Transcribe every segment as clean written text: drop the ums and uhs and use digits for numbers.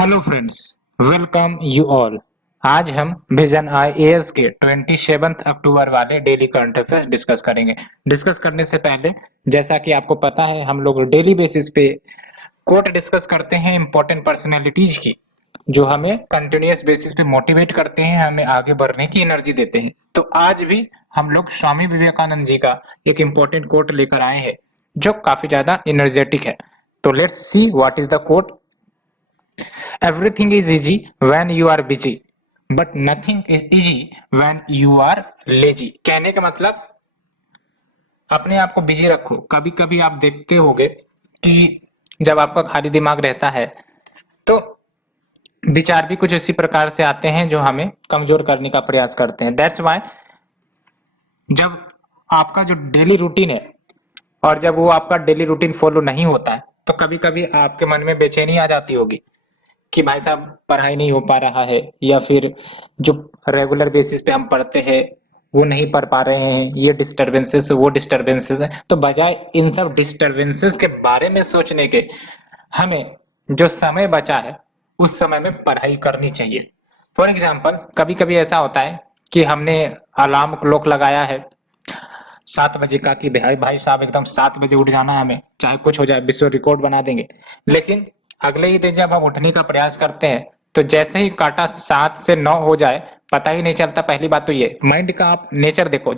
Hello friends, welcome you all. आज हम vision IAS के 27 अक्टूबर वाले डेली करंट अफेयर्स डिस्कस करेंगे। डिस्कस करने से पहले, जैसा कि आपको पता है, हम लोग डेली बेसिस पे कोट डिस्कस करते हैं इंपॉर्टेंट पर्सनैलिटीज की, जो हमें कंटिन्यूअस बेसिस पे मोटिवेट करते हैं, हमें आगे बढ़ने की एनर्जी देते हैं। तो आज भी हम लोग स्वामी विवेकानंद जी का एक इम्पोर्टेंट कोट लेकर आए हैं, जो काफी ज्यादा एनर्जेटिक है। तो let's see what is the quote. Everything is easy when you are busy, but nothing is easy when you are lazy। कहने का मतलब अपने आप को बिजी रखो। कभी कभी आप देखते होंगे कि जब आपका खाली दिमाग रहता है तो विचार भी कुछ इसी प्रकार से आते हैं जो हमें कमजोर करने का प्रयास करते हैं। दैट्स वाई जब आपका जो डेली रूटीन है और जब वो आपका डेली रूटीन फॉलो नहीं होता है तो कभी कभी आपके मन में बेचैनी आ जाती होगी कि भाई साहब पढ़ाई नहीं हो पा रहा है, या फिर जो रेगुलर बेसिस पे हम पढ़ते हैं वो नहीं पढ़ पा रहे हैं, ये डिस्टरबेंसेस वो डिस्टरबेंसेस है। तो बजाय इन सब डिस्टरबेंसेस के बारे में सोचने के, हमें जो समय बचा है उस समय में पढ़ाई करनी चाहिए। फॉर एग्जाम्पल, कभी कभी ऐसा होता है कि हमने अलार्म क्लॉक लगाया है 7 बजे का कि भाई भाई साहब एकदम 7 बजे उठ जाना है, हमें चाहे कुछ हो जाए, विश्व रिकॉर्ड बना देंगे। लेकिन अगले ही दिन जब हम उठने का प्रयास करते हैं तो जैसे ही काटा 7 से 9 हो जाए पता ही नहीं चलता। पहली बात तो ये माइंड का आप नेचर देखो,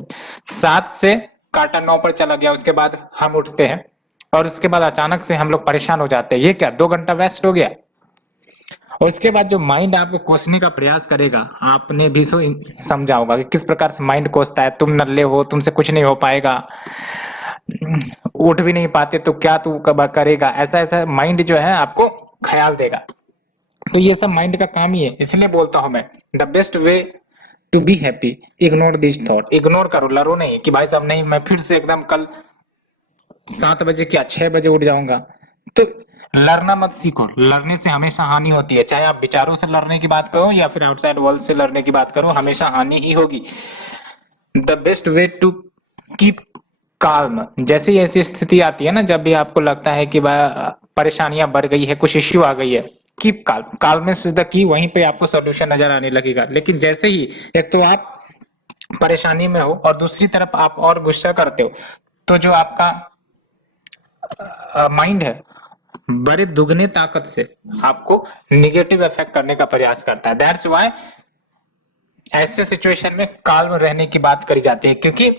7 से काटा 9 पर चला गया, उसके बाद हम उठते हैं और उसके बाद अचानक से हम लोग परेशान हो जाते हैं, ये क्या 2 घंटा वेस्ट हो गया। उसके बाद जो माइंड आपको कोसने का प्रयास करेगा, आपने भी समझा होगा कि किस प्रकार से माइंड कोसता है। तुम नल्ले हो, तुमसे कुछ नहीं हो पाएगा, उठ भी नहीं पाते तो क्या तू कब करेगा, ऐसा ऐसा माइंड जो है आपको ख्याल देगा। तो ये सब माइंड का काम ही है। इसलिए बोलता हूं मैं, the best way to be happy, ignore this thought. Ignore करो, लरो नहीं कि भाई साहब नहीं मैं फिर से एकदम कल 7 बजे क्या 6 बजे उठ जाऊंगा। तो लड़ना मत सीखो, लड़ने से हमेशा हानि होती है। चाहे आप विचारों से लड़ने की बात करो या फिर आउटसाइड वर्ल्ड से लड़ने की बात करो, हमेशा हानि ही होगी। The best way to keep calm, जैसी ऐसी स्थिति आती है ना, जब भी आपको लगता है कि परेशानियां बढ़ गई है, कुछ इश्यू आ गई है, keep calm. Calmness is the की, वहीं पे आपको सॉल्यूशन नजर आने लगेगा। लेकिन जैसे ही एक तो आप परेशानी में हो और दूसरी तरफ आप और गुस्सा करते हो, तो जो आपका माइंड है बड़े दुगने ताकत से आपको निगेटिव इफेक्ट करने का प्रयास करता है। दैट्स व्हाई ऐसे सिचुएशन में काल्म रहने की बात करी जाती है, क्योंकि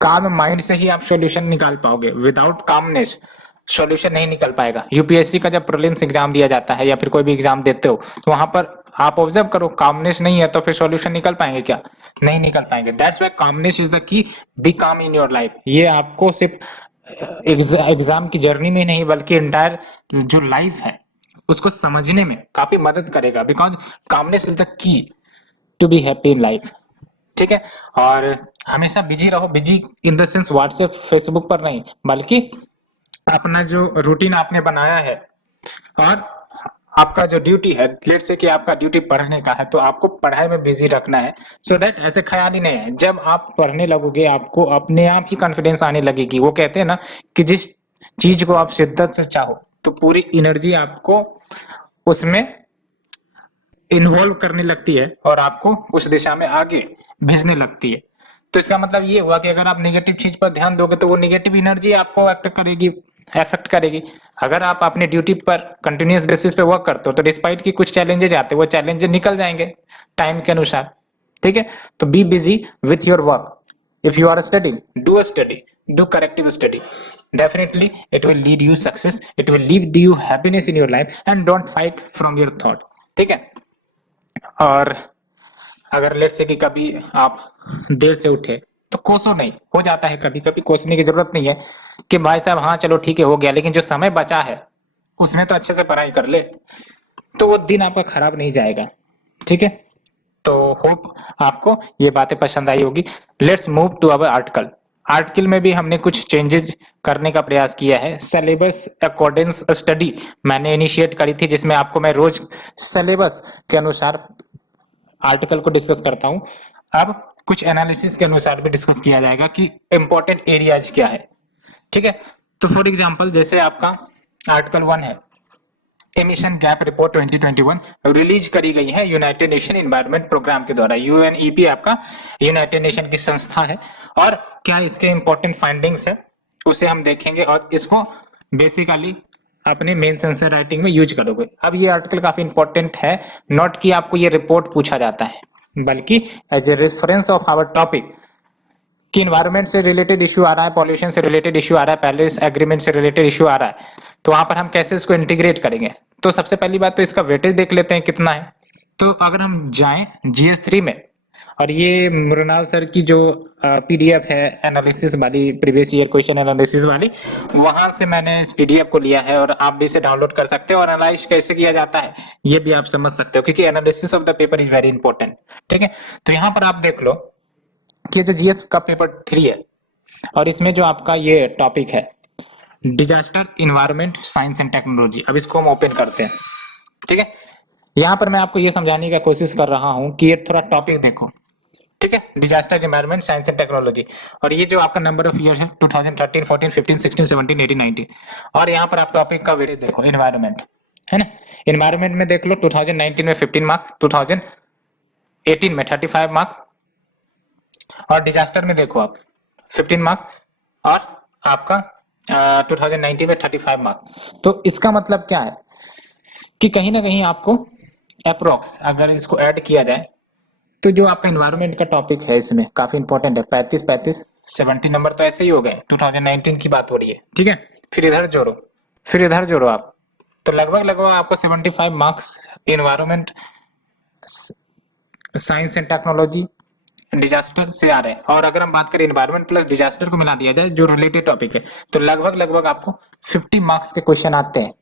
काम माइंड से ही आप सॉल्यूशन निकाल पाओगे। विदाउट कामनेस सॉल्यूशन नहीं निकल पाएगा। यूपीएससी का जब प्रीलिम्स एग्जाम दिया जाता है या फिर कोई भी एग्जाम देते हो तो वहां पर आप ऑब्जर्व करो, कामनेस नहीं है तो फिर सॉल्यूशन निकल पाएंगे क्या? नहीं निकल पाएंगे। That's why calmness is the key, be calm in your life. ये आपको सिर्फ एग्जाम की जर्नी में नहीं बल्कि एंटायर जो लाइफ है उसको समझने में काफी मदद करेगा। Because calmness is the key to be happy in life. ठीक है, और हमेशा बिजी रहो। Busy in the sense WhatsApp Facebook पर नहीं, बल्कि अपना जो रूटीन आपने बनाया है और आपका जो ड्यूटी है, लेट से कि आपका ड्यूटी पढ़ने का है, तो आपको पढ़ाई में बिजी रखना है। सो दैट ऐसे ख्याल ही नहीं है। जब आप पढ़ने लगोगे आपको अपने आप ही कॉन्फिडेंस आने लगेगी। वो कहते हैं ना कि जिस चीज को आप शिद्दत से चाहो तो पूरी एनर्जी आपको उसमें इन्वॉल्व करने लगती है और आपको उस दिशा में आगे भेजने लगती है। तो इसका मतलब ये हुआ कि अगर आप नेगेटिव चीज पर ध्यान दोगे तो वो नेगेटिव एनर्जी आपको अफेक्ट करेगी। अगर आप अपनी ड्यूटी पर कंटिन्यूअस बेसिस पे वर्क करते हो तो डिस्पाइट की कुछ चैलेंजेज आते हैं, वो चैलेंजेस निकल जाएंगे टाइम के अनुसार। ठीक है, तो be busy with your work. If you are study, do corrective study. Definitely it will lead you success, it will lead you happiness in your life, and don't fight from your thought. ठीक है, और अगर late से कि कभी आप देर से उठे तो कोसो नहीं, हो जाता है कभी कभी, कोसने की जरूरत नहीं है कि भाई साहब हाँ चलो ठीक है हो गया, लेकिन जो समय बचा है उसमें तो अच्छे से पढ़ाई कर ले, तो वो दिन आपका खराब नहीं जाएगा। ठीक है, तो होप आपको ये बातें पसंद आई होगी। Let's move to our article. Article में भी हमने कुछ चेंजेस करने का प्रयास किया है। सिलेबस अकॉर्डेंस स्टडी मैंने इनिशिएट करी थी, जिसमें आपको मैं रोज सिलेबस के अनुसार आर्टिकल को डिस्कस करता हूं। अब कुछ एनालिसिस के अनुसार भी डिस्कस किया जाएगा कि इंपॉर्टेंट एरियाज क्या है। ठीक है, तो फॉर एग्जांपल जैसे आपका आर्टिकल 1 है, एमिशन गैप रिपोर्ट 2021 रिलीज करी गई है यूनाइटेड नेशन एनवायरनमेंट प्रोग्राम के द्वारा। यूएनईपी आपका यूनाइटेड नेशन की संस्था है, और क्या इसके इंपॉर्टेंट फाइंडिंग्स है उसे हम देखेंगे, और इसको बेसिकली अपने मेंस आंसर राइटिंग में यूज करोगे। अब ये आर्टिकल काफी इंपॉर्टेंट है, नॉट कि आपको ये रिपोर्ट पूछा जाता है, बल्कि as a reference of our topic कि इन्वायरमेंट से रिलेटेड इशू आ रहा है, पॉल्यूशन से रिलेटेड इशू आ रहा है, पेरिस एग्रीमेंट से रिलेटेड इशू आ रहा है, तो वहां पर हम कैसे इसको इंटीग्रेट करेंगे। तो सबसे पहली बात तो इसका वेटेज देख लेते हैं कितना है। तो अगर हम जाएं GS3 में, और ये मृणाल सर की जो PDF है एनालिसिस वाली, प्रीवियस ईयर क्वेश्चन एनालिसिस वाली, वहां से मैंने इस PDF को लिया है, और आप भी इसे डाउनलोड कर सकते हो, और एनालाइज कैसे किया जाता है ये भी आप समझ सकते हो, क्योंकि analysis of the paper is very important. ठीक है, तो यहाँ पर आप देख लो कि जो GS का पेपर 3 है, और इसमें जो आपका ये टॉपिक है disaster environment science and technology. अब इसको हम ओपन करते हैं। ठीक है, यहाँ पर मैं आपको ये समझाने की कोशिश कर रहा हूँ कि ये थोड़ा टॉपिक देखो। ठीक है, disaster environment science and technology, और ये जो आपका नंबर ऑफ ईयर है 2013, 14, 15, 16, 17, 18, 19, और यहाँ पर आप टॉपिक का वेटेज देखो इन्वायरमेंट, है ना। इन्वायरमेंट में देख लो 2019 में 15 मार्क्स, 2018 में 35 मार्क्स, और डिजास्टर में देखो आप 15 मार्क्स, और आपका 2019 में 35 मार्क्स। तो इसका मतलब क्या है कि कहीं ना कहीं आपको अप्रोक्स अगर इसको ऐड किया जाए तो जो आपका इन्वायरमेंट का टॉपिक है इसमें काफी इंपॉर्टेंट है। 35 70 नंबर तो ऐसे ही हो गए, 2019 की बात हो रही है। ठीक है, फिर इधर जोड़ो आप, तो लगभग लगभग आपको 75 marks environment science and technology disaster से आ रहे हैं। और अगर हम बात करें इन्वायरमेंट प्लस डिजास्टर को मिला दिया जाए जो रिलेटेड टॉपिक है, तो लगभग लगभग आपको 50 मार्क्स के क्वेश्चन आते हैं।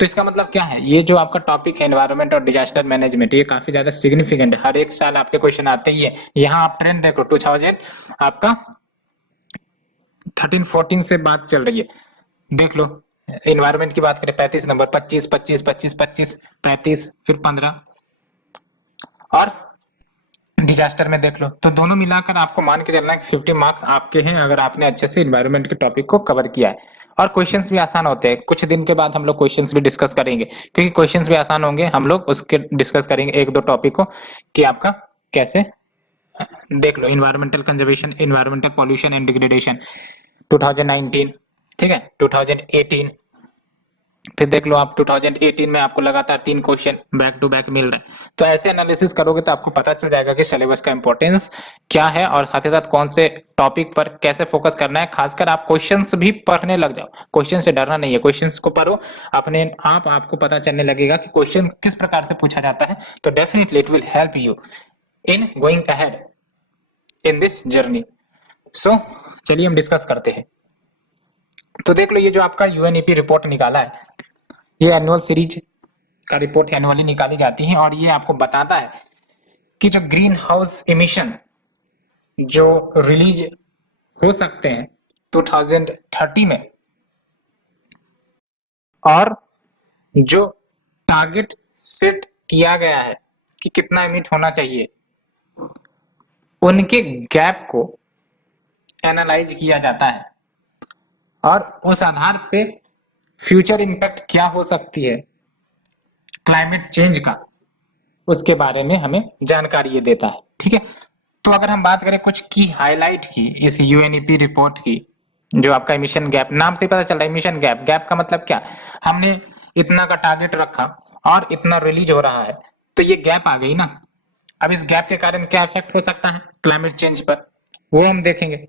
तो इसका मतलब क्या है, ये जो आपका टॉपिक है एनवायरनमेंट और डिजास्टर मैनेजमेंट, ये काफी ज्यादा सिग्निफिकेंट है, हर एक साल आपके क्वेश्चन आते ही है। यहाँ आप ट्रेंड देखो 2000 आपका 13-14 से बात चल रही है, देख लो इन्वायरमेंट की बात करें 35 नंबर, 25 25 25 25 35, फिर 15, और डिजास्टर में देख लो, तो दोनों मिलाकर आपको मान के चलना है कि 50 मार्क्स आपके हैं अगर आपने अच्छे से इन्वायरमेंट के टॉपिक को कवर किया है। और क्वेश्चंस भी आसान होते हैं, कुछ दिन के बाद हम लोग क्वेश्चंस भी डिस्कस करेंगे, क्योंकि क्वेश्चंस भी आसान होंगे, हम लोग उसके डिस्कस करेंगे एक दो टॉपिक को कि आपका कैसे। देख लो environmental conservation, environmental pollution and degradation 2019, ठीक है 2018, फिर देख लो आप 2018 में आपको लगातार 3 क्वेश्चन बैक टू बैक मिल रहे हैं। तो ऐसे एनालिसिस करोगे तो आपको पता चल जाएगा कि सिलेबस का इंपॉर्टेंस क्या है, और साथ ही साथ कौन से टॉपिक पर कैसे फोकस करना है। खासकर आप क्वेश्चंस भी पढ़ने लग जाओ, क्वेश्चन से डरना नहीं है, क्वेश्चंस को पढ़ो, अपने आप आपको पता चलने लगेगा कि क्वेश्चन किस प्रकार से पूछा जाता है। तो definitely it will help you in going ahead in this journey. So चलिए हम डिस्कस करते हैं। तो देख लो ये जो आपका यूएनईपी रिपोर्ट निकाला है, ये एनुअल सीरीज का रिपोर्ट एनुअली निकाली जाती है, और ये आपको बताता है कि जो ग्रीन हाउस इमिशन जो रिलीज हो सकते हैं 2030 में, और जो टारगेट सेट किया गया है कि कितना इमिट होना चाहिए, उनके गैप को एनालाइज किया जाता है, और उस आधार पे फ्यूचर इंपैक्ट क्या हो सकती है क्लाइमेट चेंज का, उसके बारे में हमें जानकारी ये देता है। ठीक है, तो अगर हम बात करें कुछ की हाईलाइट की इस यूएनईपी रिपोर्ट की, जो आपका इमिशन गैप, नाम से पता चल रहा है इमिशन गैप, गैप का मतलब क्या, हमने इतना का टारगेट रखा और इतना रिलीज हो रहा है, तो ये गैप आ गई ना। अब इस गैप के कारण क्या इफेक्ट हो सकता है क्लाइमेट चेंज पर, वो हम देखेंगे।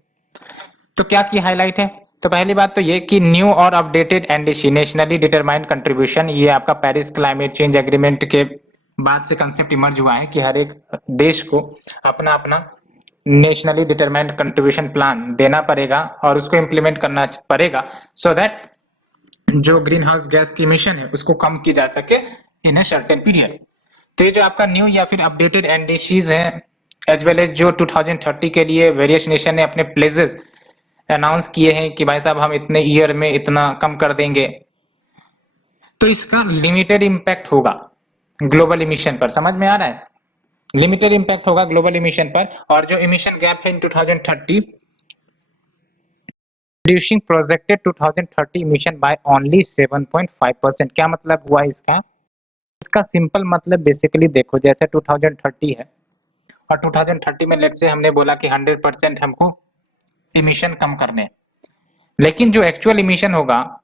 तो क्या की हाईलाइट है, तो पहली बात तो ये कि न्यू और updated NDC nationally determined contribution, ये आपका पेरिस क्लाइमेट चेंज एग्रीमेंट के बाद से कंसेप्ट इमर्ज हुआ है कि हर एक देश को अपना अपना नेशनली डिटरमाइंड कंट्रीब्यूशन प्लान देना पड़ेगा और उसको इम्प्लीमेंट करना पड़ेगा, सो दैट जो ग्रीन हाउस गैस की इमिशन है उसको कम की जा सके इन ए सर्टेन पीरियड। तो ये जो आपका न्यू या फिर अपडेटेड एनडीसीज हैं, एज वेल एज जो 2030 के लिए वेरियस नेशन ने अपने प्लेजेस अनाउंस किए हैं कि भाई साहब हम इतने ईयर में इतना कम कर देंगे, तो इसका लिमिटेड इम्पैक्ट होगा ग्लोबल इमिशन पर। समझ में आ रहा है, लिमिटेड इम्पैक्ट होगा ग्लोबल इमिशन पर। और जो इमिशन गैप है in 2030 reducing projected 2030 emission by only 7.5%। क्या मतलब हुआ इसका? इसका सिंपल मतलब बेसिकली देखो, जैसे 2030 है और 2030 में लेट से हमने बोला कि 100% हमको इमिशन कम करने हैं। लेकिन जो एक्चुअल इमिशन होगा,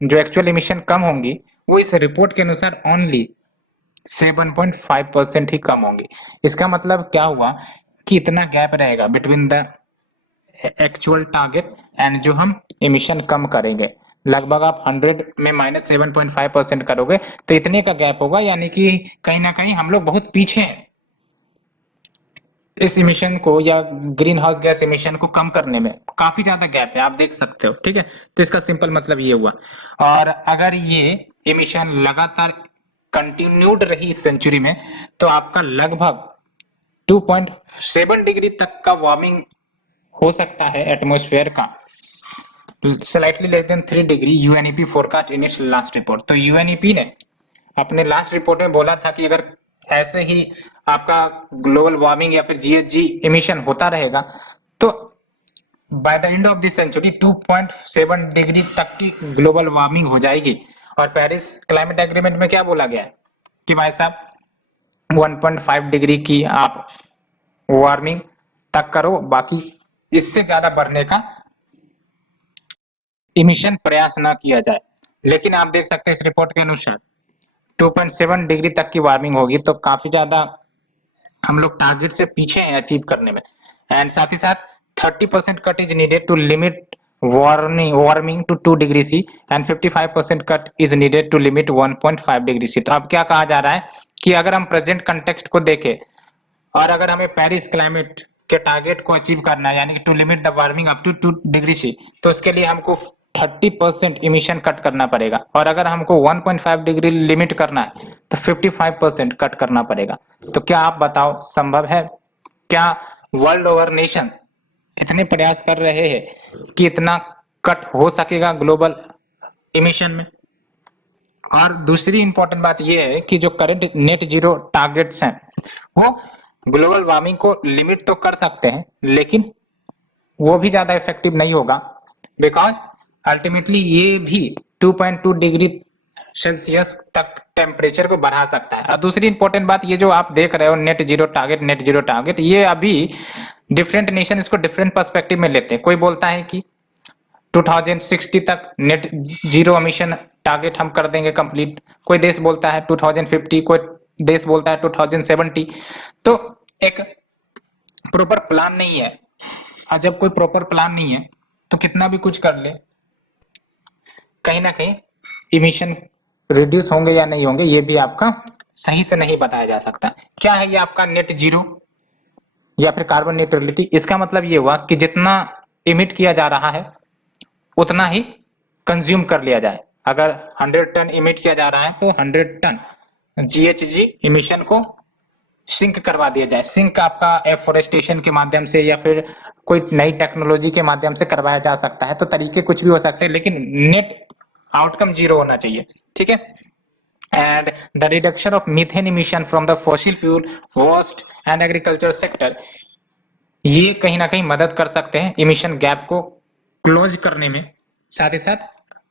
जो एक्चुअल इमिशन कम होंगी, वो इस रिपोर्ट के अनुसार ओनली 7.5% ही कम होंगी। इसका मतलब क्या हुआ कि इतना गैप रहेगा between the actual target and जो हम इमिशन कम करेंगे। लगभग आप 100 में -7.5% करोगे तो इतने का गैप होगा, यानी कि कहीं ना कहीं हम लोग बहुत पीछे हैं इस इमिशन को या ग्रीन हाउस गैस इमिशन को कम करने में। काफी ज्यादा गैप है, आप देख सकते हो। ठीक है, तो इसका सिंपल मतलब ये हुआ। और अगर ये इमिशन लगातार कंटिन्यूड रही इस सेंचुरी में तो आपका लगभग 2.7 डिग्री तक का वार्मिंग हो सकता है एटमॉस्फेयर का, slightly less than 3 degree UNEP forecast in its last report. तो यूएनईपी ने अपने लास्ट रिपोर्ट में बोला था कि अगर ऐसे ही आपका ग्लोबल वार्मिंग या फिर जीएचजी इमिशन होता रहेगा तो by the end of this century 2.7 degree तक की ग्लोबल वार्मिंग हो जाएगी। और पेरिस क्लाइमेट एग्रीमेंट में क्या बोला गया है कि भाई साहब 1.5 डिग्री की आप वार्मिंग तक करो, बाकी इससे ज्यादा बढ़ने का इमिशन प्रयास ना किया जाए। लेकिन आप देख सकते हैं इस रिपोर्ट के अनुसार 2.7 डिग्री तक की वार्मिंग होगी, तो काफी ज्यादा हम लोग टारगेट से पीछे हैं अचीव करने में। एंड साथ ही साथ 30% cut is needed to limit warming to 2 degree C and 55% cut is needed to limit 1.5 degree C. तो अब क्या कहा जा रहा है कि अगर हम प्रेजेंट कंटेक्स्ट को देखें और अगर हमें पेरिस क्लाइमेट के टारगेट को अचीव करना है, यानी कि to limit the warming up to 2 degree C, तो उसके लिए हमको 30% इमिशन कट करना पड़ेगा। और अगर हमको 1.5 डिग्री लिमिट करना है तो 55% कट करना पड़ेगा। तो क्या आप बताओ, संभव है क्या? वर्ल्ड ओवर नेशन इतने प्रयास कर रहे हैं कि इतना कट हो सकेगा ग्लोबल इमिशन में? और दूसरी इंपॉर्टेंट बात यह है कि जो करंट नेट जीरो टारगेट्स हैं वो ग्लोबल वार्मिंग को लिमिट तो कर सकते हैं, लेकिन वो भी ज्यादा इफेक्टिव नहीं होगा, बिकॉज अल्टीमेटली ये भी 2.2 डिग्री सेल्सियस तक टेम्परेचर को बढ़ा सकता है। और दूसरी इंपॉर्टेंट बात, ये जो आप देख रहे हो नेट जीरो टारगेट, ये अभी डिफरेंट नेशन इसको डिफरेंट पर्सपेक्टिव में लेते हैं। कोई बोलता है कि 2060 तक नेट जीरो एमिशन टारगेट हम कर देंगे कंप्लीट, कोई देश बोलता है 2050, कोई देश बोलता है 2070। तो एक प्रॉपर प्लान नहीं है, और जब कोई प्रॉपर प्लान नहीं है तो कितना भी कुछ कर ले, कहीं ना कहीं इमिशन रिड्यूस होंगे या नहीं होंगे ये भी आपका सही से नहीं बताया जा सकता। क्या है ये आपका नेट जीरो या फिर कार्बन न्यूट्रलिटी? इसका मतलब ये हुआ कि जितना इमिट किया जा रहा है उतना ही कंज्यूम कर लिया जाए। अगर 100 टन इमिट किया जा रहा है तो 100 टन जीएचजी इमिशन को सिंक करवा दिया जाए। सिंक आपका एफोरेस्टेशन के माध्यम से या फिर कोई नई टेक्नोलॉजी के माध्यम से करवाया जा सकता है। तो तरीके कुछ भी हो सकते हैं, लेकिन नेट आउटकम जीरो होना चाहिए। ठीक है, and the reduction of methane emission from the fossil fuel waste and agriculture sector, ये कहीं ना कहीं मदद कर सकते हैं इमिशन गैप को क्लोज करने में, साथ ही साथ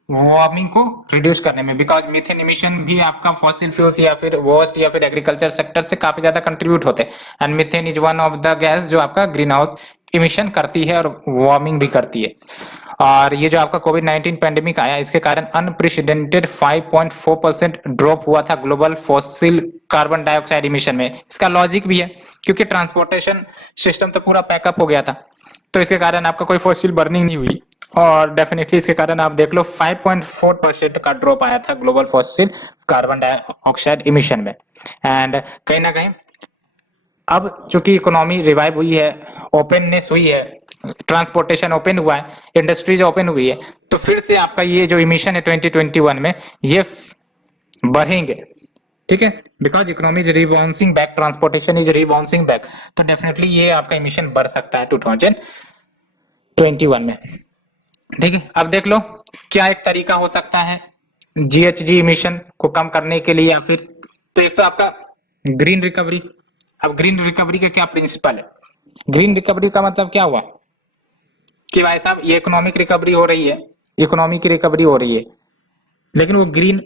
वार्मिंग को रिड्यूस करने में। बिकॉज मीथेन इमिशन भी आपका फॉसिल फ्यूल्स या फिर वेस्ट या फिर एग्रीकल्चर सेक्टर से काफी ज्यादा कंट्रीब्यूट होते हैं। And methane is one of the gas जो आपका ग्रीन हाउस इमिशन करती है और वार्मिंग भी करती है। और ये जो आपका कोविड-19 पैंडेमिक आया, इसके कारण अनप्रेसिडेंटेड 5.4% ड्रॉप हुआ था global fossil carbon dioxide emission में। इसका लॉजिक भी है क्योंकि ट्रांसपोर्टेशन सिस्टम तो पूरा पैकअप हो गया था, तो इसके कारण आपका कोई फॉसिल बर्निंग नहीं हुई। और डेफिनेटली इसके कारण आप देख लो 5.4% का ड्रॉप आया था global fossil carbon dioxide emission में। एंड कहीं ना कहीं अब चूंकि इकोनॉमी रिवाइव हुई है, ओपननेस हुई है, ट्रांसपोर्टेशन ओपन हुआ है, इंडस्ट्रीज ओपन हुई है, तो फिर से आपका ये जो इमिशन है 2021 में ये बढ़ेंगे। ठीक है, because economy is rebouncing back, transportation is rebouncing back, तो डेफिनेटली ये आपका इमिशन बढ़ सकता है 2021 में। ठीक है, अब देख लो क्या एक तरीका हो सकता है जीएचजी इमिशन को कम करने के लिए, या फिर तो एक तो आपका ग्रीन रिकवरी। अब ग्रीन रिकवरी का क्या प्रिंसिपल है? ग्रीन रिकवरी का मतलब क्या हुआ कि भाई साहब ये इकोनॉमिक रिकवरी हो रही है, इकोनॉमी की रिकवरी हो रही है, लेकिन वो ग्रीन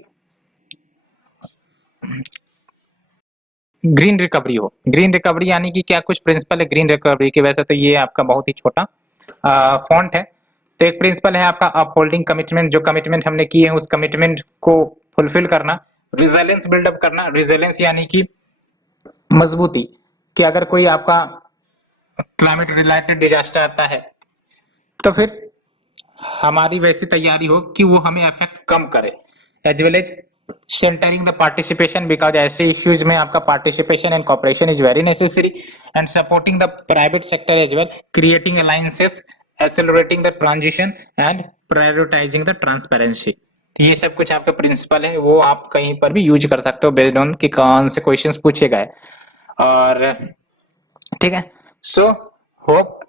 रिकवरी हो। ग्रीन रिकवरी यानी कि क्या कुछ प्रिंसिपल है ग्रीन रिकवरी की। वैसे तो ये आपका बहुत ही छोटा फॉन्ट है। तो एक प्रिंसिपल है आपका अपहोल्डिंग कमिटमेंट, जो कमिटमेंट हमने की है उस कमिटमेंट को फुलफिल करना। रिजिलेंस बिल्डअप करना, रिजिलेंस यानी कि मजबूती, कि अगर कोई आपका क्लाइमेट रिलेटेड डिजास्टर आता है तो फिर हमारी वैसी तैयारी हो कि वो हमें अफेक्ट कम करे। As well as centering the participation, because ऐसे इश्यूज में आपका participation and cooperation is very necessary, and supporting the private sector as well, creating alliances, accelerating the transition and prioritising the transparency. ये सब कुछ आपका principal है, वो आप कहीं पर भी यूज कर सकते हो बेस्ड ऑन कि कौन से क्वेश्चंस पूछे गए। और ठीक है, so hope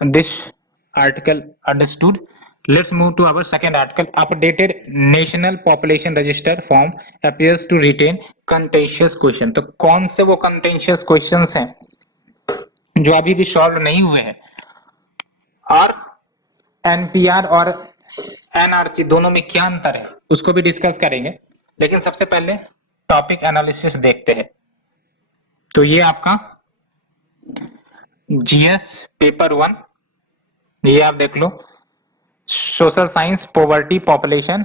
this article understood. Let's move to our second article. Updated national population register form appears to retain contentious question. तो कौन से वो contentious questions हैं जो अभी भी सॉल्व नहीं हुए हैं, और एनपीआर और एनआरसी दोनों में क्या अंतर है उसको भी डिस्कस करेंगे। लेकिन सबसे पहले टॉपिक एनालिसिस देखते हैं। तो ये आपका जीएस पेपर 1, ये आप देख लो, social science, poverty, population,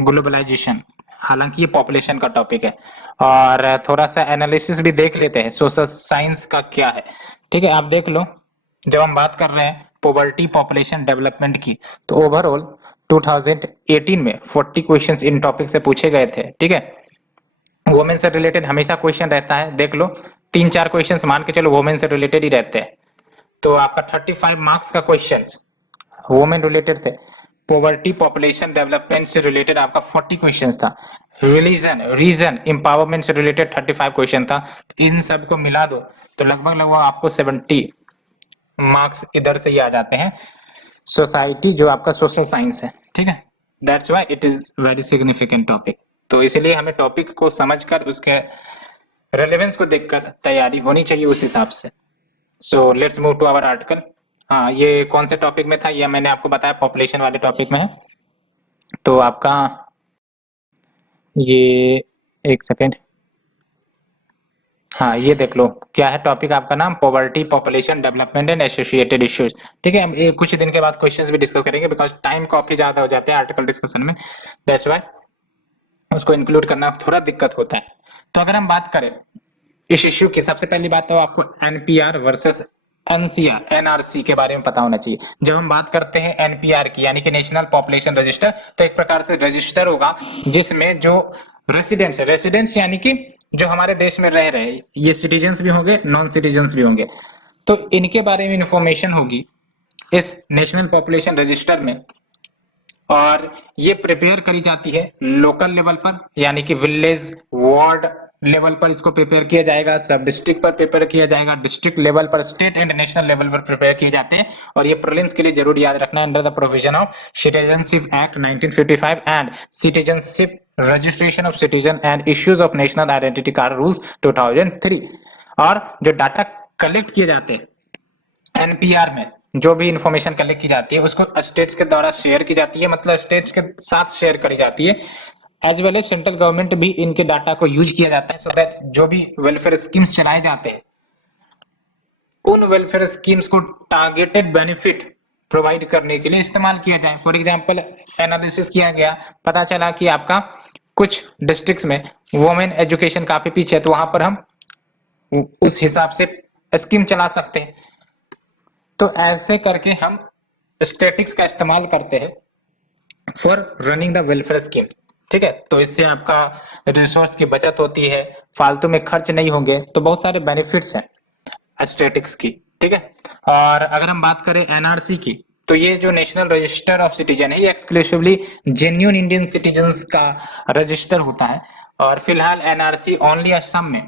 globalisation. हालांकि ये पॉपुलेशन का टॉपिक है, और थोड़ा सा एनालिसिस भी देख लेते हैं सोशल साइंस का क्या है। ठीक है, आप देख लो, जब हम बात कर रहे हैं पॉवर्टी, पॉपुलेशन, डेवलपमेंट की, तो ओवरऑल 2018 में 40 क्वेश्चंस इन टॉपिक से पूछे गए थे। ठीक है, वुमेन से रिलेटेड हमेशा क्वेश्चन रहता है, देख लो 3-4 क्वेश्चंस मान के चलो वुमेन से रिलेटेड ही रहते हैं। तो आपका 35 मार्क्स का क्वेश्चंस वुमेन रिलेटेड थे। पॉवर्टी, पॉपुलेशन, डेवलपमेंट से रिलेटेड आपका 40 क्वेश्चंस था। रिलीजन, रीजन, एम्पावरमेंट से रिलेटेड 35 क्वेश्चन था। इन सब को मिला दो तो लगभग आपको 70 मार्क्स इधर से ही आ जाते हैं। सोसाइटी जो आपका सोशल साइंस है, ठीक है, that's why it is very significant topic. तो इसलिए हमें टॉपिक को समझकर उसके रेलेवेंस को देखकर तैयारी होनी चाहिए उस हिसाब से। So let's move to our article. हाँ, ये कौन से टॉपिक में था, ये मैंने आपको बताया पॉपुलेशन वाले टॉपिक में है। तो आपका ये एक सेकेंड, हाँ ये देख लो क्या है टॉपिक आपका नाम, poverty, population, development and associated issues. ठीक है, हम कुछ दिन के बाद क्वेश्चंस भी डिस्कस करेंगे बिकॉज टाइम काफी ज्यादा हो जाते हैं आर्टिकल डिस्कशन में, दैट्स व्हाई उसको इंक्लूड करना थोड़ा दिक्कत होता है। तो अगर हम बात करें इस इश्यू की, सबसे पहली बात तो आपको एनपीआर वर्सेस एनसीआर, एनआरसी के बारे में पता होना चाहिए। जब हम बात करते हैं एनपीआर की यानी कि नेशनल पॉपुलेशन रजिस्टर, तो एक प्रकार से रजिस्टर होगा जिसमें जो रेसिडेंट्स है, रेसिडेंट्स यानी कि जो हमारे देश में रह रहे, ये सिटीजन्स भी होंगे, नॉन सिटीजन्स भी होंगे, तो इनके बारे में इंफॉर्मेशन होगी इस नेशनल पॉपुलेशन रजिस्टर में। और ये प्रिपेयर करी जाती है लोकल लेवल पर, यानी कि विलेज, वार्ड लेवल पर इसको प्रिपेयर किया जाएगा, सब डिस्ट्रिक्ट पर प्रिपेयर किया जाएगा, डिस्ट्रिक्ट लेवल पर, स्टेट एंड नेशनल लेवल पर प्रिपेयर किए जाते हैं। और ये प्रीलिम्स के लिए जरूर याद रखना, under the provision of citizenship act 1955 and citizenship registration of citizen and issues of national identity card rules 2003। और जो डाटा कलेक्ट किए जाते हैं एनपीआर में, जो भी इंफॉर्मेशन कलेक्ट की जाती है उसको स्टेट्स के द्वारा शेयर की जाती है, मतलब स्टेट्स के साथ शेयर करी जाती है, as well as central government भी इनके डाटा को यूज किया जाता है, सो दैट जो भी वेलफेयर स्कीम्स चलाए जाते हैं उन वेलफेयर स्कीम्स को टारगेटेड बेनिफिट प्रोवाइड करने के लिए इस्तेमाल किया जाए। फॉर एग्जांपल एनालिसिस किया गया, पता चला कि आपका कुछ डिस्ट्रिक्ट्स में वुमेन एजुकेशन काफी पीछे है, तो वहां पर हम उस हिसाब से स्कीम चला सकते हैं। तो ऐसे करके हम स्टैटिक्स का इस्तेमाल करते हैं for running the welfare scheme. ठीक है, तो इससे आपका रिसोर्स की बचत होती है, फालतू में खर्च नहीं होंगे, तो बहुत सारे बेनिफिट्स हैं स्टैटिक्स की। ठीक है, और अगर हम बात करें एनआरसी की, तो ये जो नेशनल रजिस्टर ऑफ सिटीजन है ये एक्सक्लूसिवली जेन्युइन इंडियन सिटीजन्स का रजिस्टर होता है। और फिलहाल एनआरसी ओनली असम में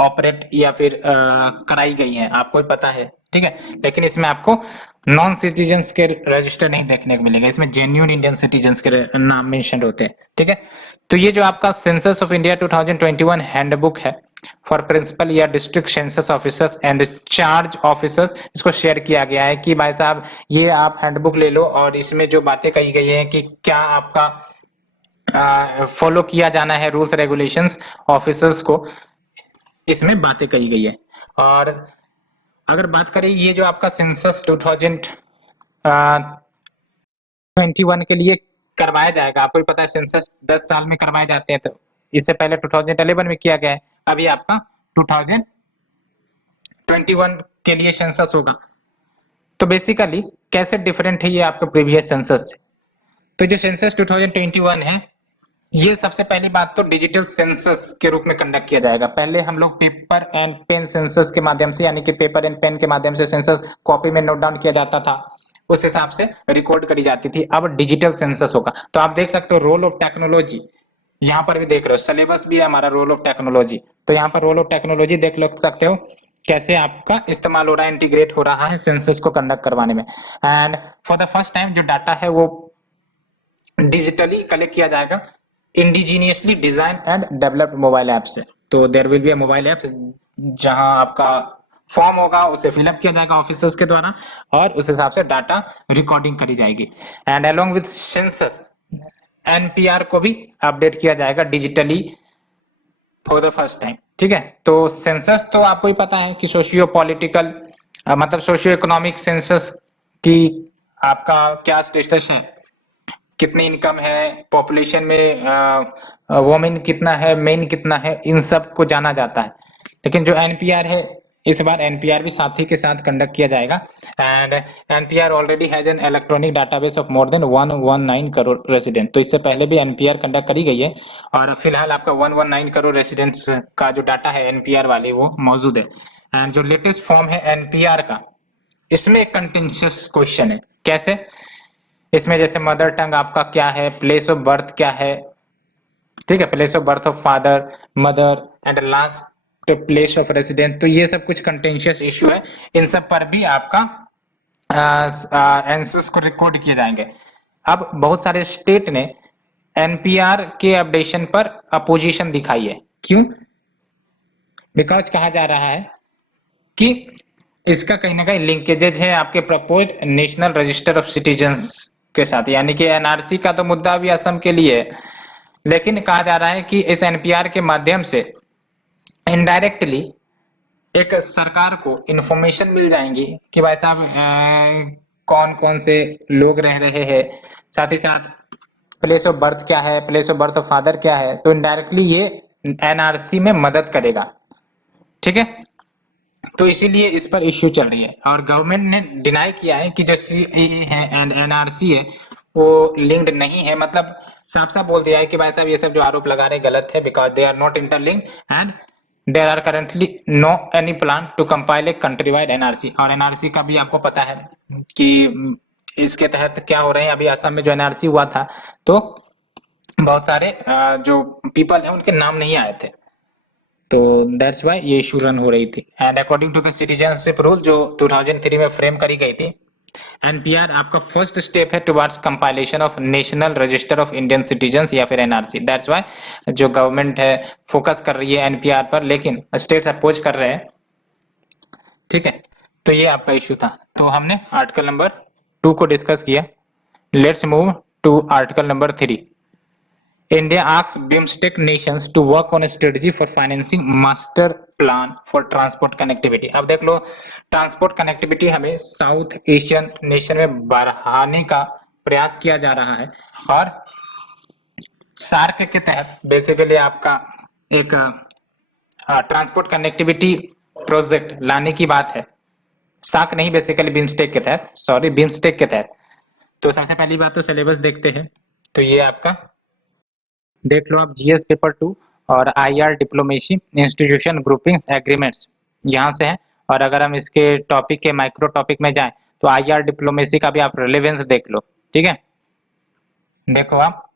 ऑपरेट या फिर कराई गई है, आपको भी पता है। ठीक है, लेकिन इसमें आपको नॉन सिटीजन्स के रजिस्टर नहीं देखने को मिलेगा, इसमें जेन्युइन इंडियन सिटीजन्स के नाम मेंशन होते हैं। ठीक है, तो ये जो आपका सेंसस ऑफ इंडिया 2021 हैंडबुक है फॉर प्रिंसिपल या district census officers and charge officers, इसको शेयर किया गया है कि भाई साहब ये आप हैंडबुक ले लो और इसमें जो बातें कही गई है कि क्या आपका फॉलो किया जाना है रूल्स रेगुलेशंस ऑफिसर्स को, इसमें बातें कही गई है। और अगर बात करें ये जो आपका सेंसस 2021 के लिए करवाया जाएगा, आपको भी पता है सेंसस 10 साल में करवाए जाते हैं, तो इससे पहले 2011 में किया गया है, अभी आपका 2021 के लिए सेंसस होगा। तो बेसिकली कैसे डिफरेंट है ये आपका प्रीवियस सेंसस से। तो जो सेंसस 2021 है ये सबसे पहली बात तो डिजिटल सेंसस के रूप में कंडक्ट किया जाएगा। पहले हम लोग पेपर एंड पेन सेंसस के माध्यम से, यानी कि पेपर एंड पेन के माध्यम से सेंसस कॉपी में नोट डाउन किया जाता था, उस हिसाब से रिकॉर्ड करी जाती थी। अब डिजिटल सेंसस होगा। तो आप देख सकते हो रोल ऑफ टेक्नोलॉजी, यहाँ पर भी देख रहे हो, सिलेबस भी है हमारा रोल ऑफ टेक्नोलॉजी। तो यहाँ पर रोल ऑफ टेक्नोलॉजी देख लो सकते हो कैसे आपका इस्तेमाल हो रहा है, इंटीग्रेट हो रहा है सेंसस को कंडक्ट करवाने में। And for the first time जो डाटा है वो डिजिटली कलेक्ट किया जाएगा indigenously design and developed mobile app से। तो there will be a mobile app जहां आपका फॉर्म होगा उसे फिलअप किया जाएगा ऑफिसर्स के द्वारा और उस हिसाब से डाटा रिकॉर्डिंग करी जाएगी। And along with census NPR को भी अपडेट किया जाएगा digitally for the first time. ठीक है, तो सेंसस तो आपको ही पता है कि सोशियो पॉलिटिकल मतलब सोशियो इकोनॉमिक सेंसस की आपका क्या स्टेटस है, कितनी इनकम है, पॉपुलेशन में वोमेन कितना है, मेन कितना है, इन सब को जाना जाता है। लेकिन जो एनपीआर है इस बार एनपीआर भी साथ ही के साथ कंडक्ट किया जाएगा। And NPR already has an electronic database of more than 119 crore resident. तो इससे पहले भी एनपीआर कंडक्ट करी गई है और फिलहाल आपका 119 करोड़ रेसिडेंट्स का जो डाटा है एनपीआर वाली वो मौजूद है। एंड जो लेटेस्ट फॉर्म है एनपीआर का, इसमें एक कंटेंशियस क्वेश्चन है। कैसे? इसमें जैसे मदर टंग आपका क्या है, प्लेस ऑफ बर्थ क्या है, ठीक है, place of birth of father mother and last place of resident, तो ये सब कुछ कंटेंशियस इश्यू है। इन सब पर भी आपका आंसर्स को रिकॉर्ड किए जाएंगे। अब बहुत सारे स्टेट ने एनपीआर के अपडेशन पर अपोजिशन दिखाई है। क्यों? बिकॉज कहा जा रहा है कि इसका कहीं ना कहीं लिंकेजेज है आपके proposed national register of citizens के साथ, यानी कि एनआरसी का तो मुद्दा भी असम के लिए है, लेकिन कहा जा रहा है कि इस एनपीआर के माध्यम से इनडायरेक्टली एक सरकार को इंफॉर्मेशन मिल जाएंगी कि भाई साहब कौन कौन से लोग रह रहे हैं, साथ ही साथ प्लेस ऑफ बर्थ क्या है, place of birth of father क्या है, तो इनडायरेक्टली ये एनआरसी में मदद करेगा। ठीक है, तो इसीलिए इस पर इश्यू चल रही है और गवर्नमेंट ने डिनाई किया है कि जो सीएए है एंड एनआरसी है वो लिंक्ड नहीं है। मतलब साफ साफ बोल दिया है कि भाई साहब ये सब जो आरोप लगा रहे हैं गलत है, because they are not interlinked and there are currently no any plan to compile a country wide NRC. और एनआरसी का भी आपको पता है कि इसके तहत क्या हो रहे हैं। अभी असम में जो एनआरसी हुआ था तो बहुत सारे जो पीपल है उनके नाम नहीं आए थे, तो दैट्स वाई ये इशू रन हो रही थी। And according to the citizenship rule जो 2003 में फ्रेम करी गई थी, एनपीआर आपका फर्स्ट स्टेप है towards compilation of national register of Indian citizens या फिर एनआरसी। दैट्स वाई जो गवर्नमेंट है फोकस कर रही है एनपीआर पर, लेकिन स्टेट्स अपोज कर रहे हैं। ठीक है, तो ये आपका इशू था। तो हमने आर्टिकल नंबर 2 को डिस्कस किया। Let's move to article number 3। India asks BIMSTEC nations to work on a strategy for financing master plan for transport connectivity। अब देख लो, ट्रांसपोर्ट कनेक्टिविटी हमें साउथ एशियन नेशन में बढ़ाने का प्रयास किया जा रहा है और सार्क के तहत बेसिकली आपका एक ट्रांसपोर्ट कनेक्टिविटी प्रोजेक्ट लाने की बात है। सार्क नहीं, बेसिकली बिम्स्टेक के तहत, सॉरी बिम्स्टेक के तहत। तो सबसे पहली बात तो सिलेबस देखते हैं। तो ये आपका देख लो आप जीएस पेपर 2 और IR diplomacy institution groupings agreements यहाँ से है। और अगर हम इसके टॉपिक के माइक्रो टॉपिक में जाएं तो आईआर डिप्लोमेसी का भी आप रिलेवेंस देख लो। ठीक है, देखो आप